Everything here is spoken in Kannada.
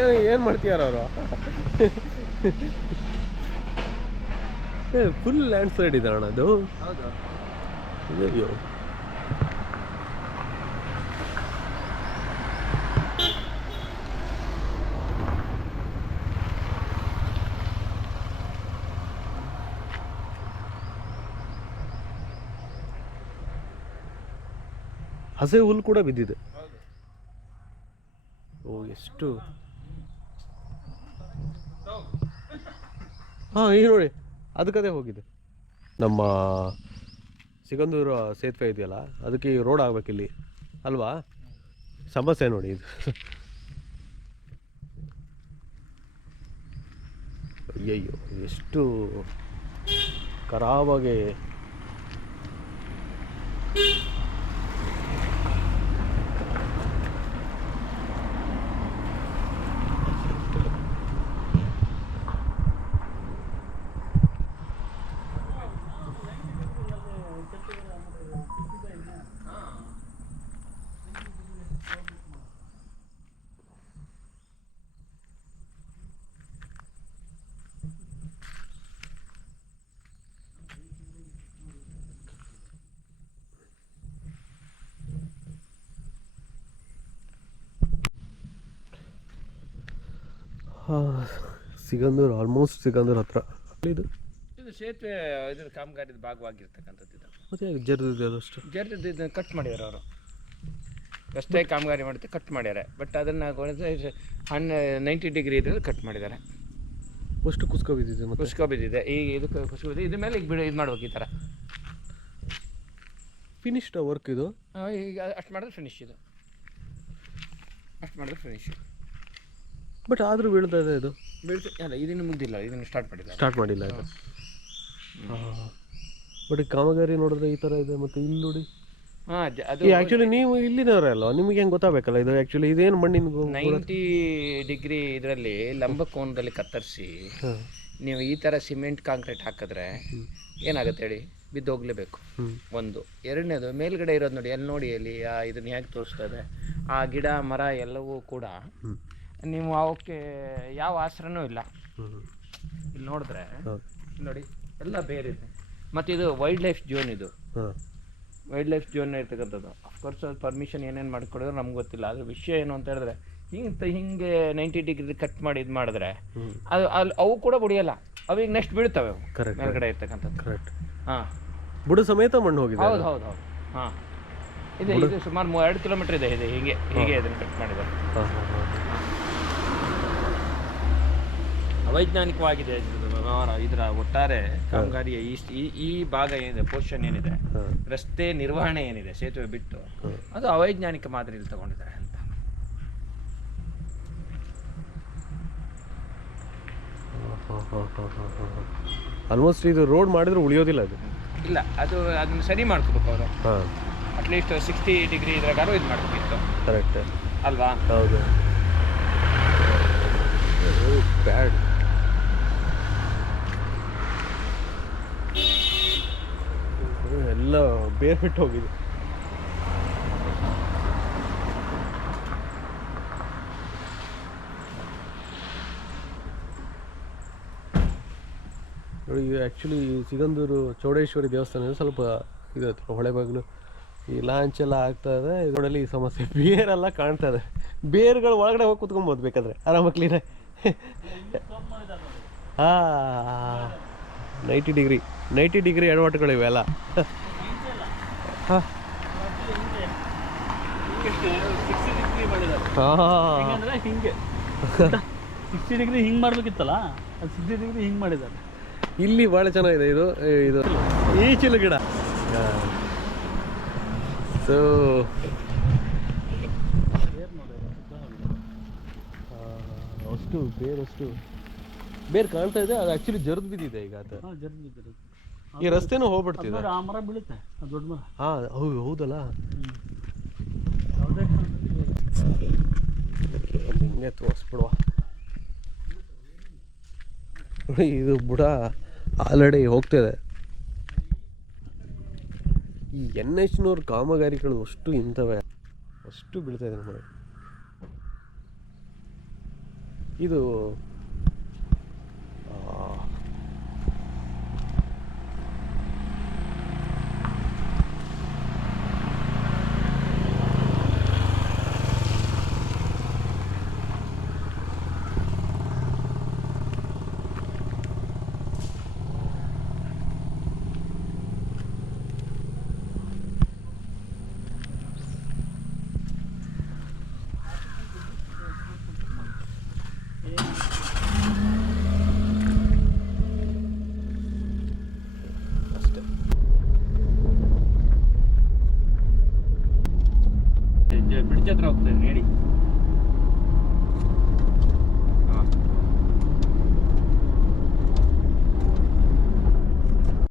ಏನು ಏನು ಮಾಡ್ತೀಯಾರ ಅವರು? ಫುಲ್ ಲ್ಯಾಂಡ್ ಸ್ಲೈಡ್ ಇದೆ ಅಣ್ಣ ಅದು. ಅಯ್ಯೋ ಹಸೆ ಹುಲ್ಲು ಕೂಡ ಬಿದ್ದಿದೆ. ಓ ಎಷ್ಟು? ಹಾಂ ಈ ನೋಡಿ. ಅದಕ್ಕದೇ ಹೋಗಿದೆ ನಮ್ಮ ಸಿಗಂದೂರು ಸೇತುವೆ ಇದೆಯಲ್ಲ ಅದಕ್ಕೆ ಈ ರೋಡ್ ಆಗ್ಬೇಕಿಲ್ಲಿ ಅಲ್ವಾ? ಸಮಸ್ಯೆ ನೋಡಿ ಇದು. ಅಯ್ಯಯ್ಯೋ ಎಷ್ಟು ಖರಾಬಾಗಿ ಸಿಗಂದೂರು ಆಲ್ಮೋಸ್ಟ್ ಸಿಗಂದೂರು ಹತ್ರ. ಇದು ಇದು ಸೇತುವೆ ಇದ್ರ ಕಾಮಗಾರಿದ ಭಾಗವಾಗಿರ್ತಕ್ಕಂಥದ್ದು ಇದು. ಮತ್ತೆ ಜರ್ದಿದೆ ಅದಷ್ಟು ಜರ್ದಿದ್ದು ಇದನ್ನ ಕಟ್ ಮಾಡಿದಾರೆ ಅವರು. ರಸ್ತೆ ಕಾಮಗಾರಿ ಮಾಡುತ್ತೆ ಕಟ್ ಮಾಡ್ಯಾರೆ. ಬಟ್ ಅದನ್ನು ಹನ್ ನೈಂಟಿ ಡಿಗ್ರಿ ಇದ್ರಲ್ಲಿ ಕಟ್ ಮಾಡಿದ್ದಾರೆ ಅಷ್ಟು ಕುಸ್ಕೊ ಬಿದ್ದಿದೆ ಮತ್ತೆ? ಕುಸ್ಕೋ ಬಿದ್ದಿದೆ. ಈಗ ಇದಕ್ಕೆ ಕುಸ್ಕೋ ಬಿದ್ದಿದೆ. ಇದ್ರ ಮೇಲೆ ಈಗ ಬಿಡು ಇದು ಮಾಡ್ಬೇಕು ಈ ಥರ. ಫಿನಿಶ್ಡ್ ವರ್ಕ್ ಇದು? ಈಗ ಅಷ್ಟು ಮಾಡಿದ್ರೆ ಫಿನಿಶ್ ಇದು. ಅಷ್ಟು ಮಾಡಿದ್ರೆ ಫಿನಿಶ್ ಬಟ್ ಆದರೂ ಬೀಳ್ತದೆ ಇದು. ಬೀಳ್ತು ಅಲ್ಲ ಇದನ್ನು ಮುಗ್ದಿಲ್ಲ. ಇದನ್ನು ಸ್ಟಾರ್ಟ್ ಮಾಡಿಲ್ಲ ಸ್ಟಾರ್ಟ್ ಮಾಡಿಲ್ಲ ಇದು ಬಟ್ ಕಾಮಗಾರಿ ನೋಡಿದ್ರೆ ಈ ಥರ ಇದೆ ಮತ್ತೆ ಇಲ್ಲಿ ನೋಡಿ. ಹಾಂ ಅದು ಆ್ಯಕ್ಚುಲಿ ನೀವು ಇಲ್ಲಿನವರೇ ಅಲ್ವಾ? ನಿಮಗೆ ಹೆಂಗೆ ಗೊತ್ತಾಗಬೇಕಲ್ಲ? ಇದು ಆ್ಯಕ್ಚುಲಿ ಇದೇನು ಮಣ್ಣಿನ ಗು- ನೈಂಟಿ ಡಿಗ್ರಿ ಇದರಲ್ಲಿ ಲಂಬ ಕೋನದಲ್ಲಿ ಕತ್ತರಿಸಿ ನೀವು ಈ ಥರ ಸಿಮೆಂಟ್ ಕಾಂಕ್ರೀಟ್ ಹಾಕಿದ್ರೆ ಏನಾಗುತ್ತೆ ಹೇಳಿ? ಬಿದ್ದೋಗ್ಲೇಬೇಕು. ಹ್ಮ್. ಒಂದು. ಎರಡನೇದು ಮೇಲ್ಗಡೆ ಇರೋದು ನೋಡಿ ಅಲ್ಲಿ ನೋಡಿ ಅಲ್ಲಿ ಆ ಇದನ್ನ ಹೇಗೆ ತೋರಿಸ್ತಾ ಇದೆ? ಆ ಗಿಡ ಮರ ಎಲ್ಲವೂ ಕೂಡ ಹ್ಮ್. ನೀವು ಅವಕ್ಕೆ ಯಾವ ಆಸರನೂ ಇಲ್ಲ. ಇಲ್ಲಿ ನೋಡಿದ್ರೆ ನೋಡಿ ಎಲ್ಲ ಬೇರೆ ಇದೆ ಮತ್ತು ಇದು ವೈಲ್ಡ್ ಲೈಫ್ ಜೋನ್ ಇದು. ವೈಲ್ಡ್ ಲೈಫ್ ಜೋನ್ ಇರ್ತಕ್ಕಂಥದ್ದು. ಅಫ್ಕೋರ್ಸ್ ಅದು ಪರ್ಮಿಷನ್ ಏನೇನು ಮಾಡಿಕೊಡಿದ್ರು ನಮ್ಗೆ ಗೊತ್ತಿಲ್ಲ. ಅದ್ರ ವಿಷಯ ಏನು ಅಂತ ಹೇಳಿದ್ರೆ ಹಿಂಗೆ ಹಿಂಗೆ ನೈಂಟಿ ಡಿಗ್ರಿ ಕಟ್ ಮಾಡಿ ಇದು ಮಾಡಿದ್ರೆ ಅದು ಅಲ್ಲಿ ಅವು ಕೂಡ ಬುಡಿಯಲ್ಲ. ಅವು ಈಗ ನೆಕ್ಸ್ಟ್ ಬೀಳ್ತವೆ. ಮೇಲ್ಗಡೆ ಇರ್ತಕ್ಕಂಥದ್ದು. ಕರೆಕ್ಟ್ ಹಾಂ. ಬುಡ ಸಮೇತ ಮಣ್ಣು ಹೋಗಿದೆ ಹೌದು ಹೌದು ಹೌದು. ಹಾಂ. ಇದೆ ಇದು ಸುಮಾರು ಮೂವ ಎರಡು ಕಿಲೋಮೀಟರ್ ಇದೆ ಇದೆ ಹೀಗೆ ಹೀಗೆ ಇದನ್ನು ಕಟ್ ಮಾಡಿದ್ದಾರೆ ಹಾಂ ಹಾಂ ಹಾಂ ಅವೈಜ್ಞಾನಿಕವಾಗಿದೆ ವ್ಯವಹಾರ. ಇದರ ಒಟ್ಟಾರೆ ಕಾಮಗಾರಿಯ ಈ ಈ- ಭಾಗ ಏನಿದೆ ಪೋರ್ಷನ್ ಏನಿದೆ ರಸ್ತೆ ನಿರ್ವಹಣೆ ಏನಿದೆ ಸೇತುವೆ ಬಿಟ್ಟು ಅದು ಅವೈಜ್ಞಾನಿಕ ಮಾದರಿಯಲ್ಲಿ ತಗೊಂಡಿದ್ದಾರೆ ಅಂತ. ಆಲ್ಮೋಸ್ಟ್ ಇದು ರೋಡ್ ಮಾಡಿದ್ರೆ ಉಳಿಯೋದಿಲ್ಲ ಅದು. ಇಲ್ಲ ಅದು ಅದನ್ನು ಸರಿ ಮಾಡ್ಕೋಬೇಕು ಅವರು. ಅಟ್ಲೀಸ್ಟ್ ಸಿಕ್ಸ್ಟಿ ಡಿಗ್ರಿ ಇದ್ರಾಗಾರು ಇದು ಮಾಡಬೇಕಿತ್ತು. ಕರೆಕ್ಟ್ ಅಲ್ವಾ? ಹೌದು. ಬ್ಯಾಡ್ ಎಲ್ಲ ಬೇರೆ ಬಿಟ್ಟು ಹೋಗಿದೆ. ನೋಡಿ ಆ್ಯಕ್ಚುಲಿ ಸಿಗಂದೂರು ಚೌಡೇಶ್ವರಿ ದೇವಸ್ಥಾನ ಸ್ವಲ್ಪ ಇದು ಹತ್ರ ಹೊಳೆ ಬಾಗಿಲು. ಈ ಲಾಂಚ್ ಎಲ್ಲ ಆಗ್ತಾ ಇದೆ. ಇದರಲ್ಲಿ ಈ ಸಮಸ್ಯೆ ಬೇರೆಲ್ಲ ಕಾಣ್ತಾ ಇದೆ. ಬೇರ್ಗಳು ಒಳಗಡೆ ಹೋಗಿ ಕುತ್ಕೊಬೋದು ಬೇಕಾದ್ರೆ. ಆರಾಮಾಗಿ ಕ್ಲೀನ್ ಹಾಂ ನೈಂಟಿ ಡಿಗ್ರಿ ನೈಂಟಿ ಡಿಗ್ರಿ ಎಡವಟ್ಟುಗಳಿವೆ ಅಂದ್ರೆ ಹಿಂಗೆ. ಸಿಕ್ಸ್ಟಿ ಡಿಗ್ರಿ ಹಿಂಗೆ ಮಾಡ್ಬೇಕಿತ್ತಲ್ಲ ಅದು ಸಿಕ್ಸ್ಟಿ ಡಿಗ್ರಿ ಹಿಂಗೆ ಮಾಡಿದ್ದಾರೆ. ಇಲ್ಲಿ ಭಾಳ ಚೆನ್ನಾಗಿದೆ ಇದು ಇದು. ಈಚಿಲು ಗಿಡ. ಸೊ ಅಷ್ಟು ಬೇರಷ್ಟು. ಬೇರೆ ಕಾಣ್ತಾ ಇದೆ ಅದು ಆಕ್ಚುಲಿ ಜರ್ದು ಬಿದ್ದಿದೆ ಈಗ ಅದು. ಜರ್ದು ಬಿದ್ದಿದೆ. ಈ ರಸ್ತೆನೂ ಹೋಗ್ಬಿಡ್ತಿದೆ. ಆ ಮರ ಬೀಳುತ್ತೆ ಆ ದೊಡ್ಡ ಮರ. ಹಾಂ ಹೌದು ಹೌದಲ್ಲ? ಯಾವುದೇ ಅಲ್ಲಿ ಹಿಂಗೆ ತೋರಿಸ್ಬಿಡುವ. ನೋಡಿ ಇದು ಬುಡ ಆಲ್ರೆಡಿ ಹೋಗ್ತಿದೆ. ಈ ಎನ್ ಎಚ್ನವ್ರ ಕಾಮಗಾರಿಗಳು ಅಷ್ಟು ಇಂಥವೆ. ಅಷ್ಟು ಬೀಳ್ತಾ ಇದೆ ನಮಗೆ ಇದು ಬ್ರಿಡ್ಜ್ ಹತ್ರ ಹೋಗ್ತದೆ ಗಾಡಿ